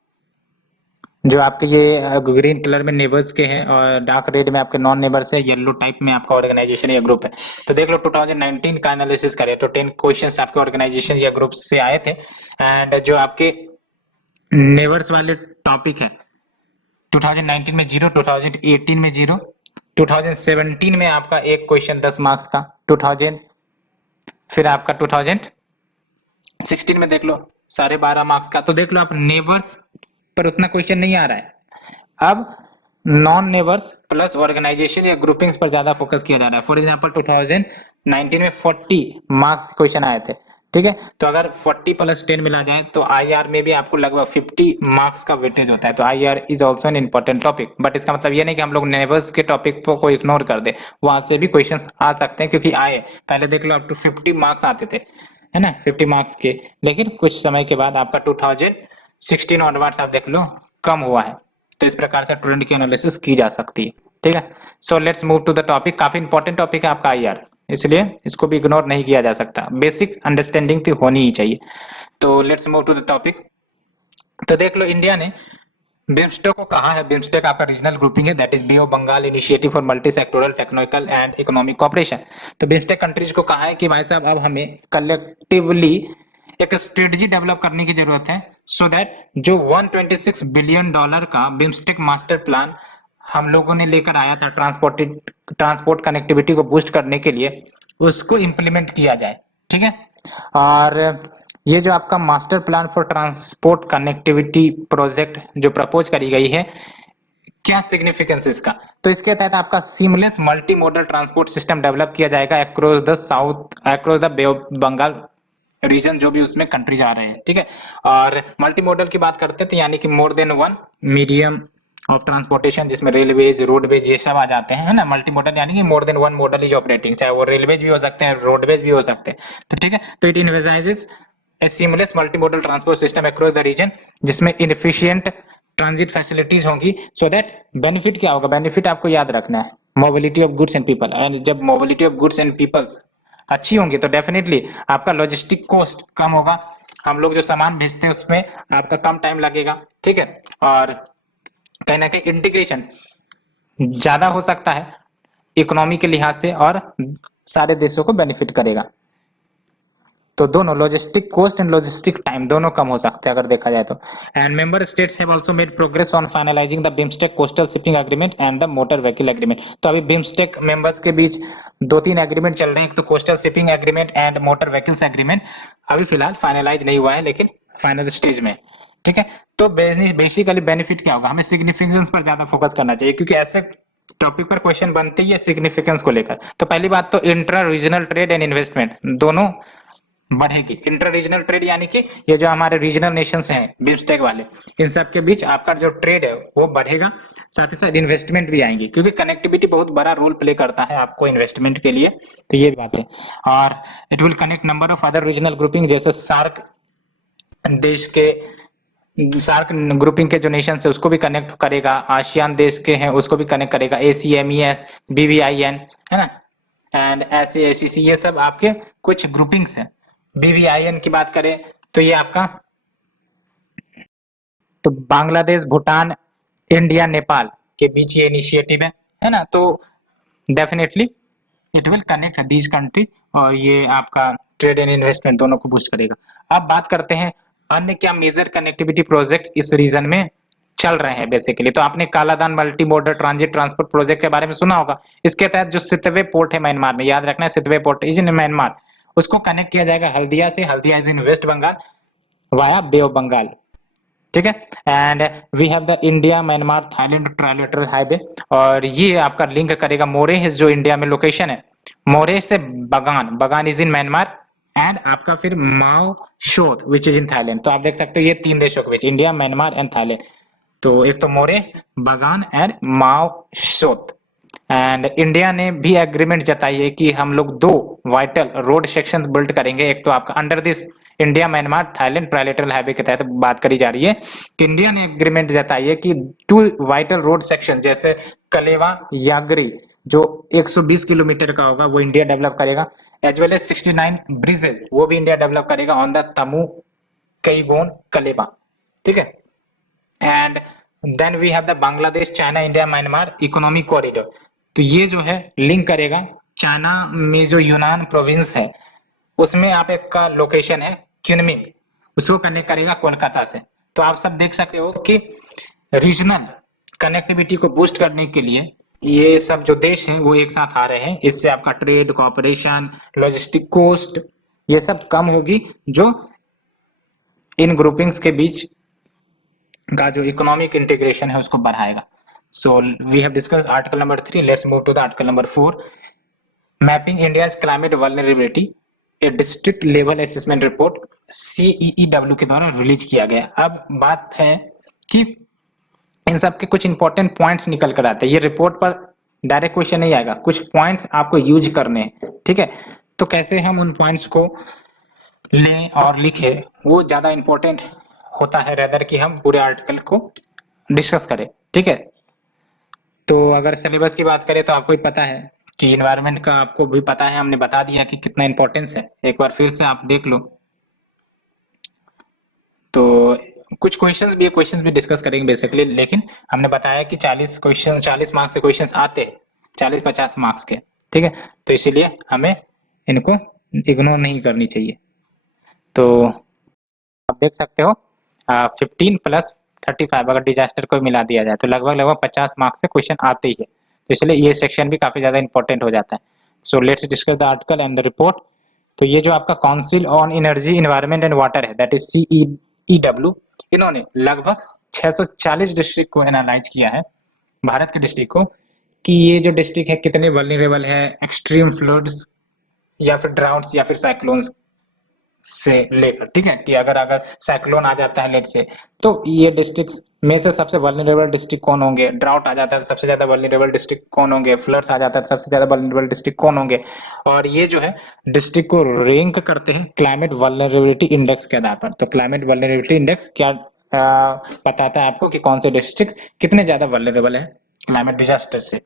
जो आपके ये ग्रीन कलर में नेबर्स के हैं और डार्क रेड में आपके नॉन नेबर्स है, येलो टाइप में आपका ऑर्गेनाइजेशन या ग्रुप है। तो देख लो 2019 का एनालिसिस करें तो 10 क्वेश्चंस आपके ऑर्गेनाइजेशन या ग्रुप से आए थे। एंड जो आपके नेबर्स वाले टॉपिक है 2019 में 0, 2018 में 0, 2017 में आपका एक क्वेश्चन 10 मार्क्स का, 2000 फिर आपका 2016 में देख लो 12.5 मार्क्स का। तो देख लो आप नेबर्स पर उतना क्वेश्चन नहीं आ रहा है, अब नॉन नेबर्स प्लस ऑर्गेनाइजेशन या ग्रुपिंग्स पर ज्यादा फोकस किया जा रहा है। फॉर एग्जांपल 2019 में 40 मार्क्स के क्वेश्चन आए थे, ठीक है। तो अगर 40 प्लस 10 मिला जाए तो आईआर में भी आपको लगभग 50 मार्क्स का वेटेज होता है। तो IR is also an important topic, but इसका मतलब ये नहीं कि हम लोग नेबर्स के टॉपिक को इग्नोर कर दे, वहां से भी क्वेश्चन आ सकते हैं क्योंकि आए पहले देख लो अप टू 50 मार्क्स आते थे, है ना, 50 मार्क्स के। लेकिन कुछ समय के बाद आपका 2016 ऑनवर्ड्स आप देख लो कम हुआ है। तो इस प्रकार से ट्रेंड की एनालिसिस की जा सकती है, ठीक है। So let's move to the topic. काफी इंपॉर्टेंट टॉपिक है आपका आईआर, इसलिए इसको भी इग्नोर नहीं किया जा सकता, बेसिक अंडरस्टैंडिंग तो होनी ही चाहिए। तो let's move to the topic. तो देख लो इंडिया ने बिम्स्टेक को कहा है, बिम्स्टेक आपका रीजनल ग्रुपिंग है, that is bay of Bengal initiative for multi sectoral technical and economic cooperation. तो बिम्स्टेक कंट्रीज को कहा है कि भाई साहब अब हमें कलेक्टिवली एक स्ट्रेटजी डेवलप करने की जरूरत है, सो दैट जो 126 बिलियन डॉलर का बिम्स्टेक मास्टर प्लान हम लोगों ने लेकर आया था ट्रांसपोर्ट कनेक्टिविटी को बूस्ट करने के लिए, उसको इम्प्लीमेंट किया जाए, ठीक है। और ये जो आपका master plan for transport connectivity project जो प्रपोज करी गई है, क्या सिग्निफिकेंस इसका? तो इसके तहत आपका seamless multi modal transport system develop किया जाएगा across the bay of Bengal region, जो भी उसमें कंट्रीज आ रहे हैं, ठीक है। और मल्टी मॉडल की बात करते हैं तो यानी कि more than one medium of transportation, जिसमें रेलवेज रोडवेज ये सब आ जाते हैं, है ना। मल्टी मॉडल यानी कि more than one model is operating, चाहे वो रेलवेज भी हो सकते हैं, रोडवेज भी हो सकते हैं, तो ठीक है। तो it envisages a seamless multimodal transport system across the region, जिसमें इनफिशिएंट ट्रांजिट फैसिलिटीज होंगी, सो दैट बेनिफिट क्या होगा, बेनिफिट आपको याद रखना है, mobility of goods and people. And जब mobility of goods and peoples अच्छी होंगी तो डेफिनेटली आपका लॉजिस्टिक कॉस्ट कम होगा, हम लोग जो सामान भेजते हैं उसमें आपका कम टाइम लगेगा, ठीक है। और कहीं ना कहीं इंटीग्रेशन ज्यादा हो सकता है इकोनॉमी के लिहाज से और सारे देशों को बेनिफिट करेगा। तो दोनों logistic cost and logistic time दोनों कम हो सकते हैं अगर देखा जाए तो। And member states have also made progress on finalising the BIMSTEC coastal shipping agreement and the motor vehicle agreement. तो अभी बिम्स्टेक मेंबर्स के बीच 2-3 एग्रीमेंट चल रहे हैं, एक तो coastal shipping agreement and motor vehicles agreement, अभी फिलहाल फाइनलाइज नहीं हुआ है लेकिन फाइनल स्टेज में, ठीक है। तो बेसिकली बेनिफिट क्या होगा, हमें सिग्निफिकेंस पर ज्यादा फोकस करना चाहिए क्योंकि ऐसे टॉपिक पर क्वेश्चन बनते ही है सिग्निफिकेंस को लेकर। तो पहली बात तो intra regional trade and investment दोनों बढ़ेगी। इंटर रीजनल ट्रेड यानी कि ये जो हमारे रीजनल नेशंस हैं बिम्स्टेक वाले, इन सब के बीच आपका जो ट्रेड है वो बढ़ेगा, साथ ही साथ इन्वेस्टमेंट भी आएंगी क्योंकि कनेक्टिविटी बहुत बड़ा रोल प्ले करता है आपको इन्वेस्टमेंट के लिए, तो ये बात है। और it will connect number of other regional grouping, जैसे सार्क देश के सार्क ग्रुपिंग के जो नेशन है उसको भी कनेक्ट करेगा, आसियान देश के हैं उसको भी कनेक्ट करेगा, ACMES, BVIN, है ना, एंड ACC, ये सब आपके कुछ ग्रुपिंग्स हैं। BVIN की बात करें तो ये आपका तो बांग्लादेश, भूटान, इंडिया, नेपाल के बीच ये इनिशिएटिव है ना। तो definitely it will connect these country और ये आपका ट्रेड एंड इन्वेस्टमेंट दोनों को बूस्ट करेगा। अब बात करते हैं अन्य क्या मेजर कनेक्टिविटी प्रोजेक्ट इस रीजन में चल रहे हैं बेसिकली। तो आपने Kaladan multi border transit transport project के बारे में सुना होगा। इसके तहत जो सितवे पोर्ट है म्यांमार में, याद रखना है Sittwe port is in Myanmar, उसको कनेक्ट किया जाएगा हल्दिया से, Haldia is in West Bengal via bay of Bengal, ठीक है। And we have the India Myanmar Thailand trilateral highway, और ये आपका लिंक करेगा मोरेह जो इंडिया में लोकेशन है, मोरेह से बगान, बगान इज इन म्यांमार, एंड आपका फिर माओ शोत विच इज इन थाईलैंड। तो आप देख सकते हो ये 3 देशों के बीच, इंडिया, म्यांमार एंड थाईलैंड। तो एक तो मोरेह, बगान एंड माओ शोत। एंड इंडिया ने भी एग्रीमेंट जताई है कि हम लोग 2 वाइटल रोड सेक्शन बिल्ड करेंगे। एक तो आपका under this India Myanmar Thailand trilateral highway के तहत बात करी जा रही है कि इंडिया ने एग्रीमेंट जताई है कि 2 वाइटल रोड सेक्शन जैसे कलेवा यागरी जो 120 किलोमीटर का होगा वो इंडिया डेवलप करेगा, एज वेल एज 69 ब्रिजेज वो भी इंडिया डेवलप करेगा on the Tamu Kyigone Kalewa, ठीक है। And then we have the Bangladesh China India Myanmar economic corridor. तो ये जो है लिंक करेगा चाइना में जो यूनान प्रोविंस है उसमें आप एक का लोकेशन है क्यूनमिंग, उसको कनेक्ट करेगा कोलकाता से। तो आप सब देख सकते हो कि रीजनल कनेक्टिविटी को बूस्ट करने के लिए ये सब जो देश हैं वो एक साथ आ रहे हैं, इससे आपका ट्रेड, कॉपरेशन, लॉजिस्टिक कॉस्ट ये सब कम होगी, जो इन ग्रुपिंग्स के बीच का जो इकोनॉमिक इंटीग्रेशन है उसको बढ़ाएगा। So we have discuss article number 3, let's move to the article number 4, mapping India's climate vulnerability, a district level assessment report CEEW के द्वारा रिलीज किया गया। अब बात है कि इन सब के कुछ इंपॉर्टेंट पॉइंट्स निकल कर आते हैं। ये रिपोर्ट पर डायरेक्ट क्वेश्चन नहीं आएगा, कुछ पॉइंट्स आपको यूज करने हैं, ठीक है। तो कैसे हम उन पॉइंट्स को लें और लिखें वो ज्यादा इंपॉर्टेंट होता है रेदर कि हम पूरे आर्टिकल को डिस्कस करें, ठीक है। तो अगर सिलेबस की बात करें तो आपको ही पता है कि इन्वायरमेंट का आपको भी पता है, हमने बता दिया कि कितना इंपॉर्टेंस है, एक बार फिर से आप देख लो। तो कुछ क्वेश्चंस भी डिस्कस करेंगे बेसिकली, लेकिन हमने बताया कि 40 मार्क्स के क्वेश्चंस आते हैं, 40-50 मार्क्स के, ठीक है। तो इसीलिए हमें इनको इग्नोर नहीं करनी चाहिए। तो आप देख सकते हो 15 + 35 अगर डिजास्टर को मिला दिया जाए तो लगभग 50 मार्क्स से क्वेश्चन आते ही है, तो इसलिए ये सेक्शन भी काफी ज्यादा इंपॉर्टेंट हो जाता है। So let's discuss the article and the report. तो ये जो आपका council on energy environment and water है, दैट इज CEEW, इन्होंने लगभग 640 डिस्ट्रिक्ट को एनालाइज किया है, भारत के डिस्ट्रिक्ट को, कि ये जो डिस्ट्रिक्ट है कितने वल्नरेबल है एक्सट्रीम फ्लड्स या फिर ड्राउट्स या फिर साइक्लोन्स से लेकर, ठीक है। कि अगर अगर साइक्लोन आ जाता है लेट से, तो ये डिस्ट्रिक्ट्स में से सबसे वल्नरेबल डिस्ट्रिक्ट कौन होंगे, ड्राउट आ जाता है तो सबसे ज्यादा वल्नरेबल डिस्ट्रिक्ट कौन होंगे, फ्लड्स आ जाता है तो सबसे ज्यादा वल्नरेबल डिस्ट्रिक्ट कौन होंगे। और ये जो है डिस्ट्रिक्ट को रैंक करते हैं क्लाइमेट वल्नरेबिलिटी इंडेक्स के आधार पर। तो क्लाइमेट वल्नरेबिलिटी इंडेक्स क्या बताता है आपको कि कौन से डिस्ट्रिक्ट कितने ज्यादा वल्नरेबल है क्लाइमेट डिजास्टर से,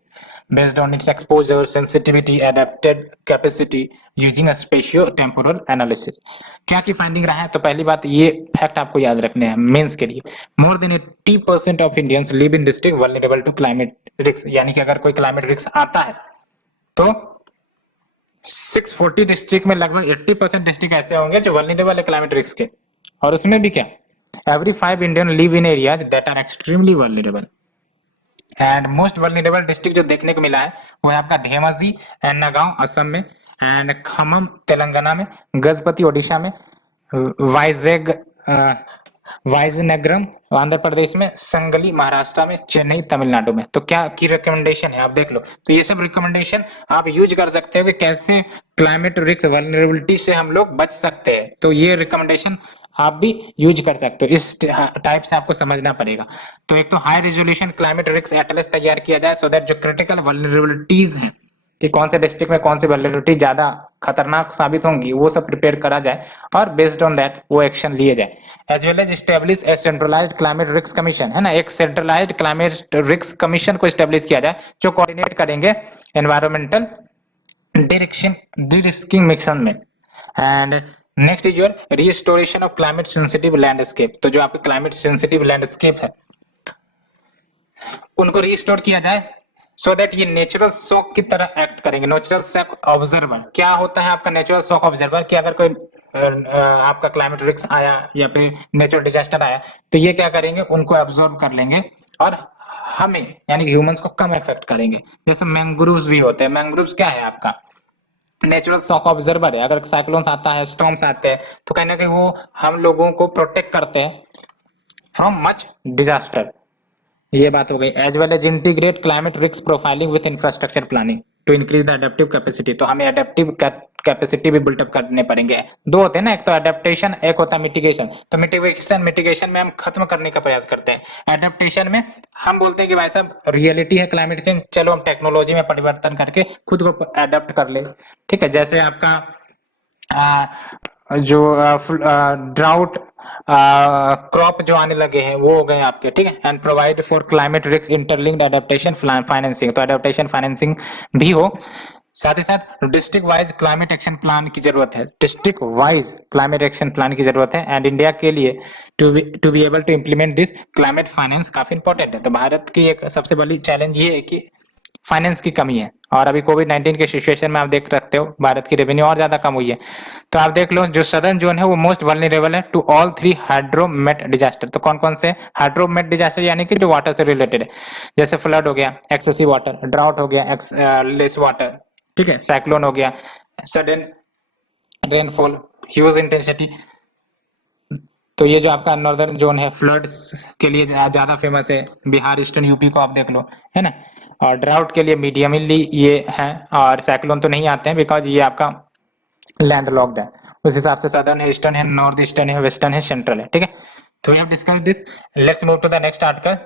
based on its exposure, sensitivity, adapted capacity using a spatio-temporal analysis। क्या की फाइंडिंग रहा है? तो पहली बात ये फैक्ट आपको याद रखने हैं मेंस के लिए, more than 80% of Indians live in district vulnerable to climate risk, यानी कि अगर कोई क्लाइमेट रिस्क आता है तो 640 डिस्ट्रिक्ट में लगभग 80% डिस्ट्रिक्ट ऐसे होंगे जो वल्नरेबल है क्लाइमेट रिस्क के। और उसमें भी क्या, every 5 Indian live in areas that are extremely vulnerable. And most vulnerable district जो देखने को मिला है वो है आपका धेमाजी एंड नगांव असम में, एंड खम्मम तेलंगाना में, गजपति ओडिशा में, वाइजनगरम आंध्र प्रदेश में, संगली महाराष्ट्र में, चेन्नई तमिलनाडु में। तो क्या की रिकमेंडेशन है आप देख लो। तो ये सब रिकमेंडेशन आप यूज कर सकते हो कि कैसे क्लाइमेट रिस्क वल्नरेबिलिटी से हम लोग बच सकते हैं। तो ये रिकमेंडेशन आप भी यूज कर सकते हो, इस टाइप से आपको समझना पड़ेगा। तो एक तो high resolution climate risk Atlas तैयार किया जाए सो दैट जो क्रिटिकल वल्नरेबिलिटीज हैं कि कौन से डिस्ट्रिक्ट में कौन सी वल्नरेबिलिटी ज्यादा खतरनाक साबित होंगी वो सब प्रिपेयर करा जाए और बेस्ड ऑन दैट वो एक्शन लिए जाए। As well as establish a centralised climate risk commission, है ना, एक सेंट्रलाइज्ड क्लाइमेट रिस्क कमीशन को एस्टेब्लिश किया जाए जो कोऑर्डिनेट करेंगे एनवायरमेंटल डिरेक्शन डिरिस्किंग मिशन में। And next is your restoration of climate sensitive landscape. तो जो आपके क्लाइमेट सेंसिटिव लैंडस्केप है उनको रिस्टोर किया जाए सो दैट ये नेचुरल शॉक की तरह एक्ट करेंगे। नेचुरल शॉक ऑब्जर्वर क्या होता है आपका नेचुरल शॉक ऑब्जर्वर, कि अगर कोई आपका क्लाइमेट रिस्क आया या फिर नेचुरल डिजास्टर आया तो ये क्या करेंगे, उनको ऑब्जर्व कर लेंगे और हमें यानी कि ह्यूमंस को कम इफेक्ट करेंगे। जैसे मैंग्रोव्स भी होते हैं, मैंग्रोव्स क्या है आपका नेचुरल शॉक ऑब्जर्वर है। अगर साइक्लोन्स आता है, स्टॉर्म्स आते हैं तो कहीं ना कहीं वो हम लोगों को प्रोटेक्ट करते हैं फ्रॉम मच डिजास्टर। ये बात हो गई। As well as integrate climate risk profiling with infrastructure planning to increase the adaptive capacity. तो हमें एडेप्टिव कैपेसिटी भी बिल्टअप करने पड़ेंगे। दो होते हैं ना, एक तो एडेप्टेशन, एक होता है मिटिगेशन। तो मिटिगेशन में हम खत्म करने का प्रयास करते हैं, एडेप्टेशन में हम बोलते हैं कि भाई साहब रियलिटी है क्लाइमेट चेंज, चलो हम टेक्नोलॉजी में परिवर्तन करके खुद को एडेप्ट कर ले, ठीक है। जैसे आपका जो ड्राउट क्रॉप जो आने लगे हैं वो हो गए आपके, ठीक है। And provide for climate risk interlinked adaptation financing, तो एडेप्टेशन फाइनेंसिंग भी हो। साथ ही साथ district wise climate action plan की जरूरत है, district wise climate action plan की जरूरत है। एंड इंडिया के लिए to be able to implement this climate finance काफी इंपॉर्टेंट है। तो भारत की एक सबसे बड़ी चैलेंज ये है कि फाइनेंस की कमी है। और अभी कोविड-19 के सिचुएशन में आप देख सकते हो भारत की रेवेन्यू और ज्यादा कम हुई है। तो आप देख लो जो सदर्न जोन है वो मोस्ट वल्नरेबल है to all three hydromet disaster. तो कौन कौन से हाइड्रोमेट डिजास्टर, यानी कि जो वाटर से रिलेटेड है, जैसे फ्लड हो गया, एक्सेसिव वाटर, ड्राउट हो गया, लेस वाटर, ठीक है, साइक्लोन हो गया, सडन रेनफॉल, ह्यूज इंटेंसिटी। तो ये जो आपका नॉर्दर्न जोन है फ्लड्स के लिए ज्यादा फेमस है, बिहार, ईस्टर्न यूपी को आप देख लो, है ना। और ड्राउट के लिए मीडियमली ये है, और साइक्लोन तो नहीं आते हैं बिकॉज ये आपका लैंड लॉक्ड है। उस हिसाब से सदर्न है, ईस्टर्न है, नॉर्थ ईस्टर्न है, वेस्टर्न है, सेंट्रल है, ठीक है। तो we have discuss this, let's move to the next article.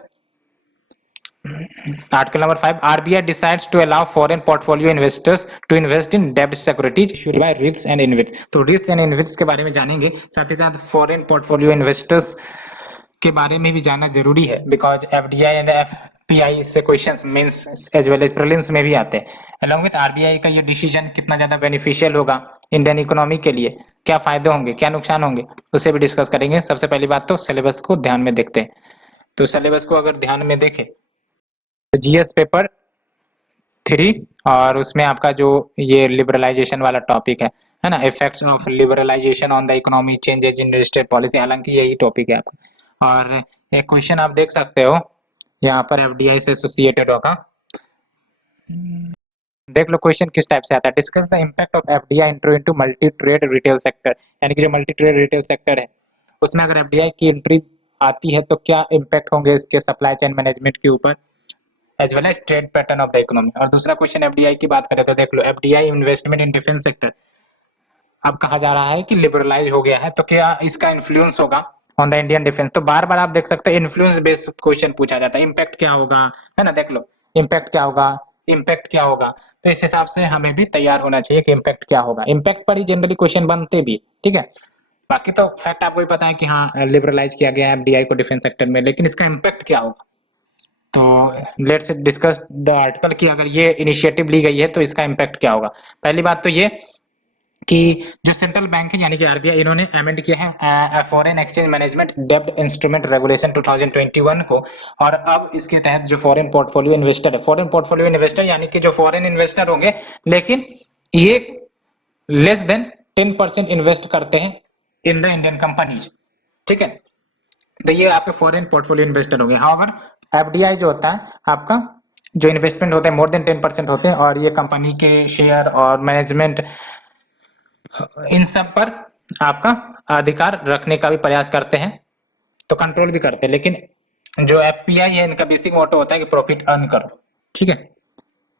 Article number 5, RBI decides to allow foreign portfolio investors to invest in डेब्ट securities issued by REITs and InvITs. तो REITs and इन्विट्स के बारे में जानेंगे, साथ ही साथ फॉरेन पोर्टफोलियो इन्वेस्टर्स के बारे में भी जानना जरूरी है बिकॉज एफडीआई एंड एफपीआई से questions mains as well as prelims में भी आते हैं। अलॉन्ग विद आरबीआई का ये डिसीजन कितना ज्यादा बेनिफिशियल होगा इंडियन इकोनॉमी के लिए, क्या फायदे होंगे, क्या नुकसान होंगे, उसे भी डिस्कस करेंगे। सबसे पहली बात तो सिलेबस को ध्यान में देखते हैं। तो सिलेबस को अगर ध्यान में देखें तो जीएस पेपर 3 और उसमें आपका जो ये लिबरलाइजेशन वाला टॉपिक है ना, effects of liberalisation on the economy, changes in registered policy, हालांकि यही टॉपिक है आपका। और एक क्वेश्चन आप देख सकते हो यहाँ पर एफडीआई से एसोसिएटेड होगा, देख लो क्वेश्चन किस टाइप से आता है। Discuss the impact of FDI entry into multi trade retail sector, यानी कि जो मल्टी ट्रेड रिटेल सेक्टर है उसमें अगर एफडीआई की एंट्री आती है तो क्या इम्पैक्ट होंगे इसके सप्लाई चेन मैनेजमेंट के ऊपर as well as trade pattern of the economy. और दूसरा क्वेश्चन एफडीआई की बात करें तो देख लो, FDI investment in defence sector अब कहा जा रहा है कि लिबरलाइज हो गया है, तो क्या इसका इन्फ्लुएंस होगा ऑन द इंडियन डिफेंस। तो बार बार आप देख सकते हैं इन्फ्लुएंस बेस्ड क्वेश्चन पूछा जाता है, इम्पैक्ट क्या होगा, है ना, देख लो इम्पैक्ट क्या होगा, इम्पैक्ट क्या होगा। तो इस हिसाब से हमें भी तैयार होना चाहिए कि इम्पैक्ट क्या होगा, इम्पैक्ट पर ही जनरली क्वेश्चन बनते भी, ठीक है। बाकी तो फैक्ट आपको ही पता है कि हाँ लिबरलाइज किया गया है एफडीआई को डिफेंस सेक्टर में, लेकिन इसका इम्पैक्ट क्या होगा। तो लेट्स डिस्कस द आर्टिकल कि अगर ये इनिशिएटिव ली गई है तो इसका इम्पैक्ट क्या होगा। पहली बात तो ये कि जो सेंट्रल बैंक है यानी कि आरबीआई, इन्होंने अमेंड किया है फॉरेन एक्सचेंज मैनेजमेंट डेब्ट इंस्ट्रूमेंट रेगुलेशन 2021 को। और अब इसके तहत जो फॉरेन पोर्टफोलियो इन्वेस्टर है, फॉरेन पोर्टफोलियो इन्वेस्टर यानी कि जो फॉरेन इन्वेस्टर होंगे लेकिन ये लेस देन 10% इन्वेस्ट करते हैं इन द इंडियन कंपनीज, ठीक है, तो ये आपके फॉरेन पोर्टफोलियो इन्वेस्टर होंगे। हाउएवर एफडीआई जो होता है आपका, जो इन्वेस्टमेंट होते हैं मोर देन 10% होते हैं, और ये कंपनी के शेयर और मैनेजमेंट इन सब पर आपका अधिकार रखने का भी प्रयास करते हैं, तो कंट्रोल भी करते हैं। लेकिन जो एफपीआई है इनका बेसिक मोटो होता है कि प्रॉफिट अर्न करो, ठीक है,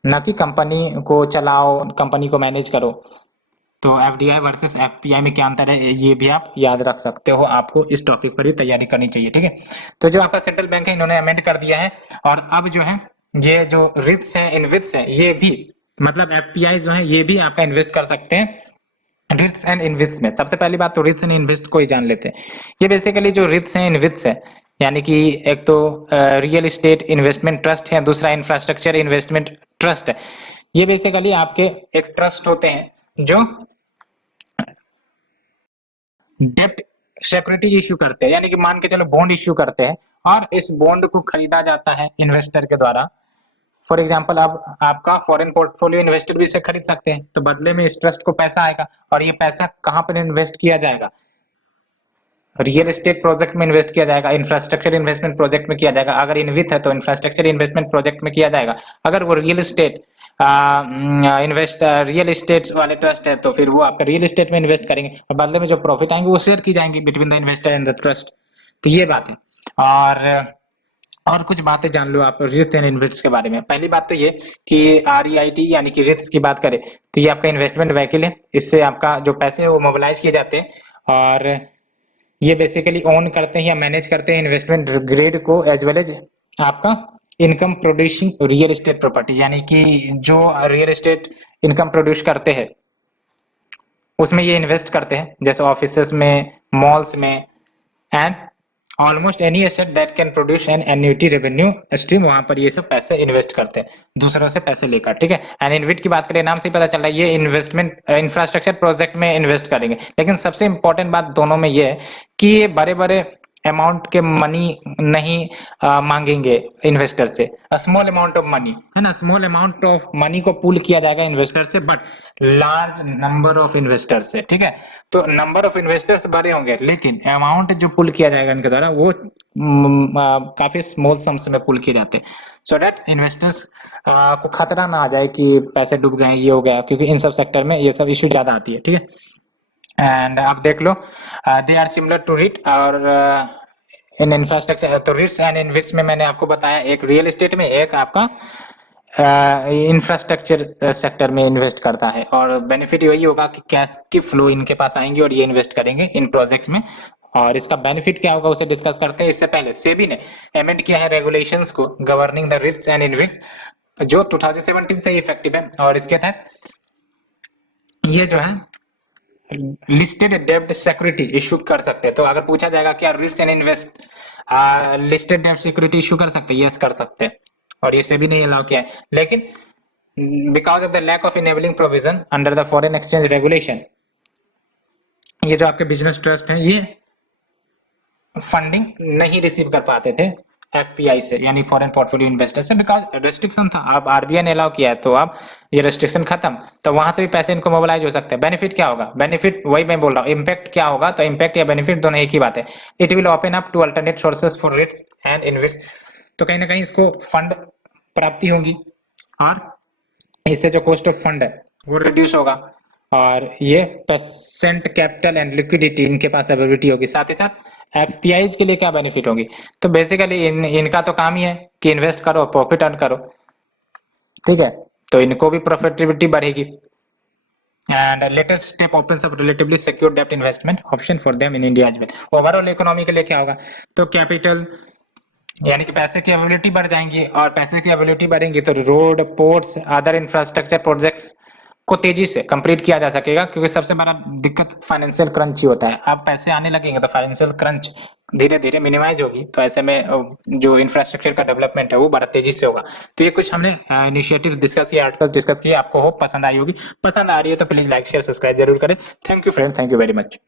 ना कि कंपनी को चलाओ, कंपनी को मैनेज करो। तो एफडीआई वर्सेस एफपीआई में क्या अंतर है ये भी आप याद रख सकते हो, आपको इस टॉपिक पर भी तैयारी करनी चाहिए, ठीक है। तो जो आपका सेंट्रल बैंक है इन्होंने अमेंड कर दिया है, और अब जो है ये जो रिट्स है इनविट्स है ये भी, मतलब एफपीआई जो है ये भी आपका इन्वेस्ट कर सकते हैं रिट्स एंड इनविट्स में। सबसे पहली बात तो रिट्स एंड इन्वेस्ट को ही जान लेते हैं। ये बेसिकली जो रिट्स एंड इनविट्स है यानी कि एक तो रियल एस्टेट इन्वेस्टमेंट ट्रस्ट है, दूसरा इंफ्रास्ट्रक्चर इन्वेस्टमेंट ट्रस्ट है। ये बेसिकली आपके एक ट्रस्ट होते हैं जो डेब्ट सिक्योरिटी इश्यू करते हैं, यानी कि मान के चलो बॉन्ड इश्यू करते हैं और इस बॉन्ड को खरीदा जाता है इन्वेस्टर के द्वारा। फॉर एग्जाम्पल अब आपका फॉरेन पोर्टफोलियो इन्वेस्टर भी इसे खरीद सकते हैं, तो बदले में इस ट्रस्ट को पैसा आएगा, और ये पैसा कहां पर इन्वेस्ट किया जाएगा, रियल एस्टेट प्रोजेक्ट में इन्वेस्ट किया जाएगा, इंफ्रास्ट्रक्चर इन्वेस्टमेंट प्रोजेक्ट में किया जाएगा। अगर इनवित है तो इंफ्रास्ट्रक्चर इन्वेस्टमेंट प्रोजेक्ट में किया जाएगा। अगर वो रियल एस्टेट रियल एस्टेट वाले ट्रस्ट है तो फिर वो आपका रियल एस्टेट में इन्वेस्ट करेंगे, और बदले में जो प्रॉफिट आएंगे वो शेयर की जाएंगे between the investor and the trust. तो ये बात है। और कुछ बातें जान लो आप रिट्स एंड इन्वेस्ट्स के बारे में। पहली बात तो ये कि आरईआईटी यानी कि रिट्स की बात करें तो ये आपका इन्वेस्टमेंट व्हीकल है, इससे आपका जो पैसे है वो मोबिलाइज किए जाते हैं, और ये बेसिकली ओन करते हैं या मैनेज करते हैं इन्वेस्टमेंट ग्रेड को एज वेल एज आपका income producing real estate property, यानी कि जो रियल एस्टेट इनकम प्रोड्यूस करते हैं उसमें ये इन्वेस्ट करते हैं, जैसे ऑफिसेस में, मॉल्स में, and almost any asset that can produce an annuity revenue stream, वहां पर ये सब पैसे इन्वेस्ट करते हैं दूसरों से पैसे लेकर, ठीक है। एंड इनविट की बात करें, नाम से ही पता चल रहा है ये इन्वेस्टमेंट इंफ्रास्ट्रक्चर प्रोजेक्ट में इन्वेस्ट करेंगे। लेकिन सबसे इंपॉर्टेंट बात दोनों में ये है कि ये बड़े बड़े अमाउंट के मनी नहीं मांगेंगे इन्वेस्टर से, स्मॉल अमाउंट ऑफ मनी, है ना, स्मॉल अमाउंट ऑफ मनी को पुल किया जाएगा इन्वेस्टर से, but large number of investor से, ठीक है। तो नंबर ऑफ इन्वेस्टर्स बड़े होंगे, लेकिन अमाउंट जो पुल किया जाएगा इनके द्वारा वो काफी स्मॉल सम्स में पुल किए जाते हैं, सो दैट इन्वेस्टर्स को खतरा ना आ जाए कि पैसे डूब गए, ये हो गया, क्योंकि इन सब सेक्टर में ये सब इश्यू ज्यादा आती है, ठीक है। एंड आप देख लो, they are similar to REIT और इन इंफ्रास्ट्रक्चर। तो रिट्स एंड इन्वेस्ट में मैंने आपको बताया, एक रियल एस्टेट में, एक आपका इंफ्रास्ट्रक्चर सेक्टर में इन्वेस्ट करता है, और बेनिफिट यही होगा कि कैश की फ्लो इनके पास आएंगे और ये इन्वेस्ट करेंगे इन प्रोजेक्ट्स में। और इसका बेनिफिट क्या होगा उसे डिस्कस करते हैं। इससे पहले सेबी ने अमेंड किया है रेगुलेशंस को governing the REITs and invest, जो 2017 से इफेक्टिव है, और इसके तहत ये जो है लिस्टेड डेब्ट सिक्योरिटी इशू कर सकते हैं। तो अगर पूछा जाएगा क्या रिट्स एंड इन्वेस्ट लिस्टेड डेब्ट सिक्योरिटी इशू कर सकते हैं, यस कर सकते हैं, और ये सेबी ने अलाउ किया है। लेकिन because of the lack of enabling provision under the foreign exchange regulation, ये जो आपके बिजनेस ट्रस्ट हैं ये फंडिंग नहीं रिसीव कर पाते थे एफपीआई से, यानी फॉरेन पोर्टफोलियो इन्वेस्टर से, बिकॉज रेस्ट्रिक्शन था। अब आरबीआई ने अलाउ किया है, तो अब ये रेस्ट्रिक्शन खत्म, तो वहां से भी पैसे इनको मोबिलाइज हो सकते हैं। बेनिफिट क्या होगा, बेनिफिट वही मैं बोल रहा हूँ, इम्पैक्ट क्या होगा, तो इम्पैक्ट या बेनिफिट दोनों एक ही बात है। It will open up to alternate sources for REITs and invest, तो कहीं ना कहीं इसको फंड प्राप्ति होगी, और इससे जो कॉस्ट ऑफ फंड है वो रिड्यूस होगा, और ये परसेंट कैपिटल एंड लिक्विडिटी इनके पास अवेलेबिलिटी होगी। साथ ही साथ एफपीआईज के लिए क्या बेनिफिट होगी, तो बेसिकली इनका तो काम ही है कि इन्वेस्ट करो, प्रॉफिट अर्न करो, ठीक है, तो इनको भी प्रॉफिटेबिलिटी बढ़ेगी। And latest step opens up relatively secure डेब्ट investment option for them in India as well. Overall economy के लिए क्या होगा, तो कैपिटल यानी कि पैसे की अवेलेबिलिटी बढ़ जाएंगी, और पैसे की अवेलेबिलिटी बढ़ेंगी तो road, ports, other infrastructure projects को तेजी से कंप्लीट किया जा सकेगा, क्योंकि सबसे बड़ा दिक्कत फाइनेंशियल क्रंच ही होता है। अब पैसे आने लगेंगे तो फाइनेंशियल क्रंच धीरे धीरे मिनिमाइज होगी, तो ऐसे में जो इंफ्रास्ट्रक्चर का डेवलपमेंट है वो बड़ा तेजी से होगा। तो ये कुछ हमने इनिशिएटिव डिस्कस किए, आर्टिकल डिस्कस किए, आपको होप पसंद आई होगी। पसंद आ रही है तो प्लीज लाइक शेयर सब्सक्राइब जरूर करें। Thank you friend, thank you very much.